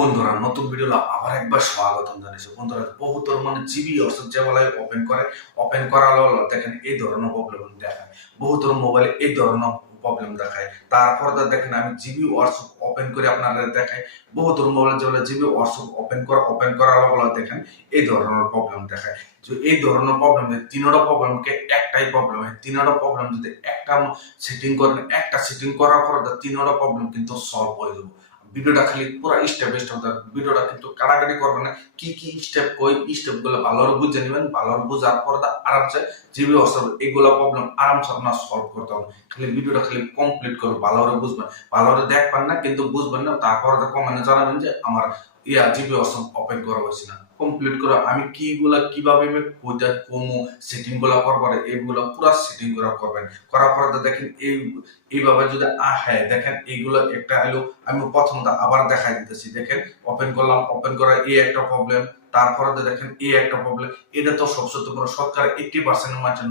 বন্ধুরা, নতুন ভিডিও আবার একবার স্বাগতম জানাইছি। বন্ধুরা, বহুতর জিবি অর্থাৎ যে বলে ওপেন করার দেখেন এই ধরনের প্রবলেম দেখায়। বহুতর মোবাইলে এই ধরনের প্রবলেম দেখায়। তারপর দেখেন আমি জিবি হোয়াটসঅ্যাপ ওপেন করে আপনাদের দেখাই। বহুতর মোবাইলে যে বলে জিবি হোয়াটসঅ্যাপ ওপেন করার দেখেন এই ধরনের প্রবলেম দেখায়। যে এই ধরনের প্রবলেম তিনটা প্রবলেমকে একটাই প্রবলেম হয়। তিনটা প্রবলেম যদি একটা সেটিং করেন, একটা সেটিং করার পর তিনটা প্রবলেম কিন্তু সলভ হয়ে যাবে। ভিডিওটা খালি পুরো স্টেপ ভিডিওটা কিন্তু কাটাকাটি করবেন না। কি কি স্টেপ কই স্টেপগুলো ভালোভাবে বুঝে নেবেন। ভালোভাবে বুঝার পর আরামসে জিবি হোয়াটসঅ্যাপ এগুলো প্রবলেম আরামসে আপনার সলভ করতে হবে। খালি ভিডিওটা খালি কমপ্লিট করবেন, ভালোভাবে বুঝবেন। ভালোভাবে দেখবেন না কিন্তু বুঝবেন না, তারপর কমেন্টে জানাবেন যে আমার জিবি হোয়াটসঅ্যাপ ওপেন করা হয়েছে না। কমপ্লিট করে আমি কিভাবে কোইটা কমো সেটিং গুলা করবার এইগুলো পুরো সেটিং করা করবেন। করার পর দেখেন এইভাবে যদি হ্যাঁ দেখেন এইগুলো একটা হলো। আমি প্রথমত আবার দেখাই দিতেছি। দেখেন ওপেন করলাম, ওপেন করা এই একটা প্রবলেম। তারপরে দেখেন এই একটা প্রবলেম। এটা তো সবচেয়ে বড়, শতকরা 80% মানুষের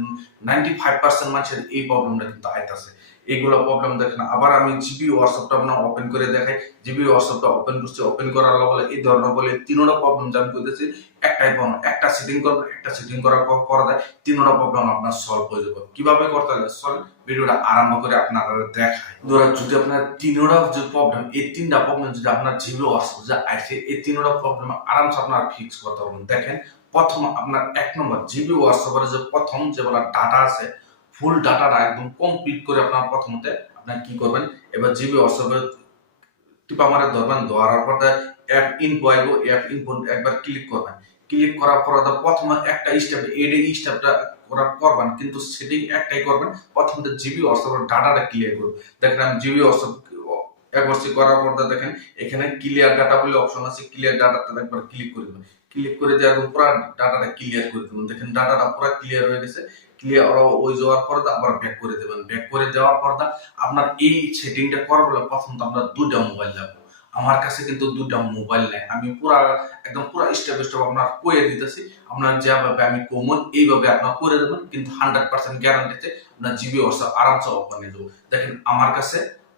95% মানুষের এই প্রবলেমটা কিন্তু আইতাছে। এইগুলো প্রবলেম দেখেন। আবার আমি জিবি হোয়াটসঅ্যাপটা আপনার ওপেন করে দেখাই। জিবি হোয়াটসঅ্যাপটা ওপেন করছি, ওপেন করার বলে এই ধরনের বলে তিনটা প্রবলেম আমি করতেছি। একটাই প্রবলেম, একটা সেটিং করবেন, একটা সেটিং করার পর দেয় তিনটা প্রবলেম আপনার সলভ হয়ে যাবে। কিভাবে করতে হবে সলভ ভিডিওটা আরম্ভ করে আপনারা দেখায়। ধরো যদি আপনার তিনটা যে প্রবলেম, এই তিনটা প্রবলেম যদি আপনার জিবি হোয়াটসঅ্যাপ যে আসে এই তিনটা প্রবলেম আরামসে আপনার ফিক্স করতে পারবেন। দেখেন প্রথম আপনার এক নম্বর জিবি হোয়াটসঅ্যাপের যে প্রথম যে বলা ডাটা আছে, ফুল ডাটাটা একদম কমপ্লিট করে আপনার প্রথমতে আপনার কি করবেন, এবার জিবি হোয়াটসঅ্যাপে টিপা মারে ধরবেন। ধরার পর অ্যাপ ইনফো আইব, অ্যাপ ইনফো একবার ক্লিক করবেন। ক্লিক করার পর প্রথমে একটা স্টেপ এই স্টেপটা করবেন, কিন্তু সেটিং একটাই করবেন। প্রথমে জিবি হোয়াটসঅ্যাপের ডাটাটা ক্লিয়ার করবেন। দেখেন আমি জিবি হোয়াটসঅ্যাপ একবারসি করার পর দেখেন এখানে ক্লিয়ার ডাটা বলে অপশন আছে। ক্লিয়ার ডাটাতে একবার ক্লিক করে দেবেন। ক্লিক করে দেওয়ার পর পুরো ডাটাটা ক্লিয়ার করে দেবেন। দেখেন ডাটাটা পুরো ক্লিয়ার হয়ে গেছে। ক্লিয়ার ওই যাওয়ার পর আবার ব্যাক করে দেবেন। ব্যাক করে দেওয়ার পর আপনার এই সেটিংটা করার বলে প্রথম তো আমরা দুইটা মোবাইল যাবো। আমার কাছে কিন্তু দুইটা মোবাইল নেই। আমি একদম পুরো স্টেপ আপনার কয়ে দিতেছি। আপনার যেভাবে আমি কমন এইভাবে আপনার করে দেবেন, কিন্তু 100% গ্যারান্টিতে আপনার জিবি হোয়াটসঅ্যাপ আরামসে ওপেন হয়ে যাবো। দেখেন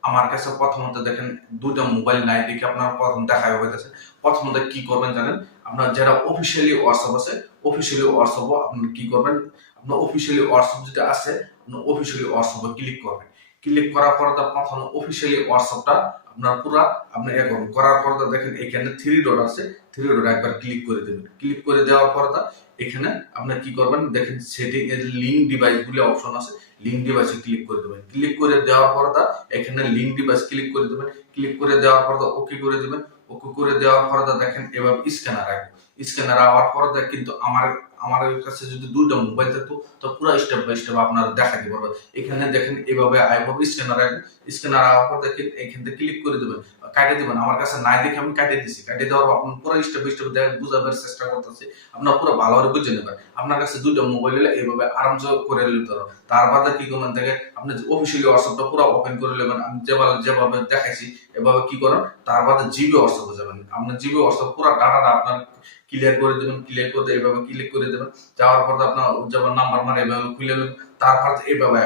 আমার কাছে প্রথমত দেখেন দুইটা মোবাইল নাই দেখে আপনার প্রথম দেখা হইতেছে। প্রথমত কি করবেন জানেন, আপনার যারা অফিসিয়ালি হোয়াটসঅ্যাপ আছে, অফিসিয়ালি হোয়াটসঅ্যাপ আপনি কি করবেন, আপনার অফিসিয়ালি হোয়াটসঅ্যাপ যেটা আছে আপনার অফিসিয়ালি হোয়াটসঅ্যাপে ক্লিক করবেন। ক্লিক করার পর প্রথম অফিসিয়ালি হোয়াটসঅ্যাপটা আপনার পুরা আপনি করার পর দেখেন এখানে থ্রি ডট আছে। থ্রি ডট একবার ক্লিক করে দেবেন। ক্লিক করে দেওয়ার পর এখানে আপনি কি করবেন, দেখেন সেটিং এর লিঙ্ক ডিভাইস বলে অপশন আছে। লিঙ্ক ডিভাইসে ক্লিক করে দেবেন। ক্লিক করে দেওয়ার পর এখানে লিঙ্ক ডিভাইস ক্লিক করে দেবেন। ক্লিক করে দেওয়ার পর ওকে করে দেবেন। ওকে করে দেওয়ার পর দেখেন এবার স্ক্যানার আসবে। স্ক্যানার আওয়ার পর কিন্তু আমার কাছে যদি দুইটা মোবাইল থাকতো তো পুরো স্টেপ বাই স্টেপ আপনারা দেখাতে পারবো। এখানে দেখেন এভাবে আইভাবে স্ক্যানার আসবে। স্ক্যানার আওয়ার পর দেখেন এখান থেকে ক্লিক করে দেবেন, কাটে দেবেন। আমার কাছে নাই দেখে আমি কাটে দিছি। কাটে দেওয়ার পর আপনি পুরো স্টেপ বাই স্টেপ বুঝাবার চেষ্টা করতেছি। আপনার পুরো ভালোভাবে বুঝে নেবেন। আপনার কাছে দুইটা মোবাইল হলে এইভাবে আরামসে করে নিতে পারবেন। তার বাদে কি করবেন, দেখেন আপনি অফিসিয়ালি হোয়াটসঅ্যাপটা পুরো ওপেন করে নেবেন। আমি যেভাবে দেখাইছি এভাবে কি করেন। তার বাদে জিবি হোয়াটসঅ্যাপে যাবেন। আপনি জিবি হোয়াটসঅ্যাপ পুরো ডাটাটা আপনার ক্লিয়ার করে দেবেন। ক্লিয়ার করে এইভাবে ক্লিক করে দেবেন। যাওয়ার পর আপনার যেমন নাম্বার মারে এভাবে খুলে নেবেন। তারপর এইভাবে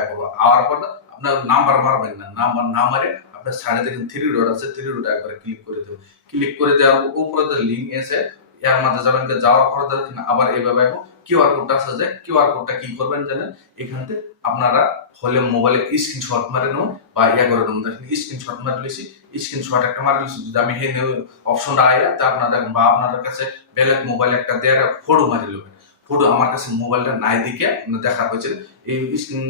আওয়ার পর আপনার নাম্বার মারবেন না, নাম্বার না মারে আপনার সাইডে দেখেন থ্রি ডট আছে, থ্রি ডট একবার ক্লিক করে দেবেন। ক্লিক করে দেওয়ার উপরে লিঙ্ক এসে এর মধ্যে যাবেন। যাওয়ার পর দেখেন আবার এইভাবে কিউআর কোডটা আছে। যে কিউআর কোডটা কি করবেন জানেন, এখান থেকে আপনারা হলে মোবাইলে স্ক্রিনশট মারে নেবেন বা করে নেবেন। দেখেন স্ক্রিনশট মারে লিছি, স্ক্রিনশট একটা মারে লিছি। যদি আমি হে অপশনটা আইয়া তা আপনারা দেখেন বা আপনাদের কাছে বেলেগ মোবাইল একটা দেওয়ার ফটো মারি নেবেন। ফটো আমার কাছে মোবাইলটা নাই দিকে দেখা হয়েছে। এই স্ক্রিন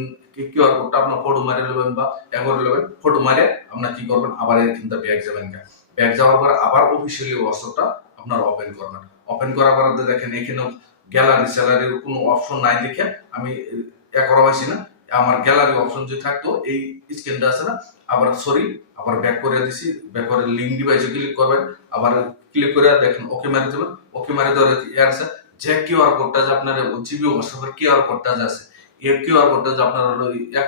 কিউআর কোডটা আপনার ফটো মারে নেবেন বা করে নেবেন। ফটো মারে আপনার কি করবেন, আবার কিন্তু ব্যাগ যাবেন। ব্যাগ যাওয়ার পর আবার অফিসিয়ালি হোয়াটসঅ্যাপটা আপনার ওপেন করবেন। ওপেন করার পর দেখেন এখানে গ্যালারি স্যালারির কোনো অপশন নাই দেখে আমি করা হয়েছি না। আমার গ্যালারি অপশন যদি থাকতো এই স্ক্রিনটা আছে না, আবার ব্যাক করে দিছি। ব্যাক করে লিঙ্ক ডিভাইসে ক্লিক করবেন। আবার ক্লিক করে দেখেন ওকে মারি দেবেন। ওকে মারি দেওয়ার এর আছে যে কিউআর কোডটা যে আপনার জিবি হোয়াটসঅ্যাপের কিউআর কোডটা যে আছে, এই কিউআর কোডটা যে আপনার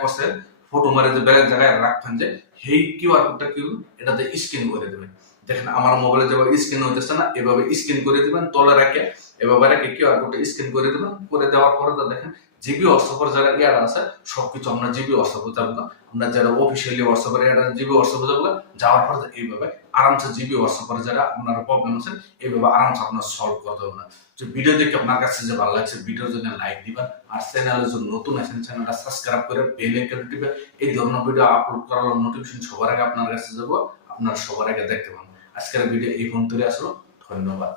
আছে ফটো মারে যে বেলেগ জায়গায় রাখবেন, যে সেই কিউআর কোডটা কি এটাতে স্ক্যান করে দেবেন। দেখেন আমার মোবাইলে যেভাবে স্ক্যান হইতেছে না, এভাবে স্ক্যান করে দিবেন। তলে রেখে এভাবে রেখে কিউআর কোডটা স্ক্যান করে দিবেন। করে দেওয়ার পরে দেখেন জিবি হোয়াটসঅ্যাপের যারা ইয়ার আছে সবকিছু আমরা জিবি হোয়াটসঅ্যাপে যাবো। আমরা যারা অফিসিয়ালি হোয়াটসঅ্যাপের ইয়ার জিবি হোয়াটসঅ্যাপে যাবো। যাওয়ার পর এইভাবে আরামসে জিবি হোয়াটসঅ্যাপের যারা আপনার প্রবলেম আছে এইভাবে আরামসে আপনার সলভ করতে হবে না। যে ভিডিও দেখে আপনার কাছে যে ভালো লাগছে ভিডিওর জন্য লাইক দিবেন, আর চ্যানেলে যদি নতুন আছেন চ্যানেলটা সাবস্ক্রাইব করে বেল আইকন টিপে এই ধরনের ভিডিও আপলোড করার নোটিফিকেশন সবার আগে আপনার কাছে যাব, আপনারা সবার আগে দেখতে পাবেন। আজকের ভিডিও এই পর্যন্তই আসলো। ধন্যবাদ।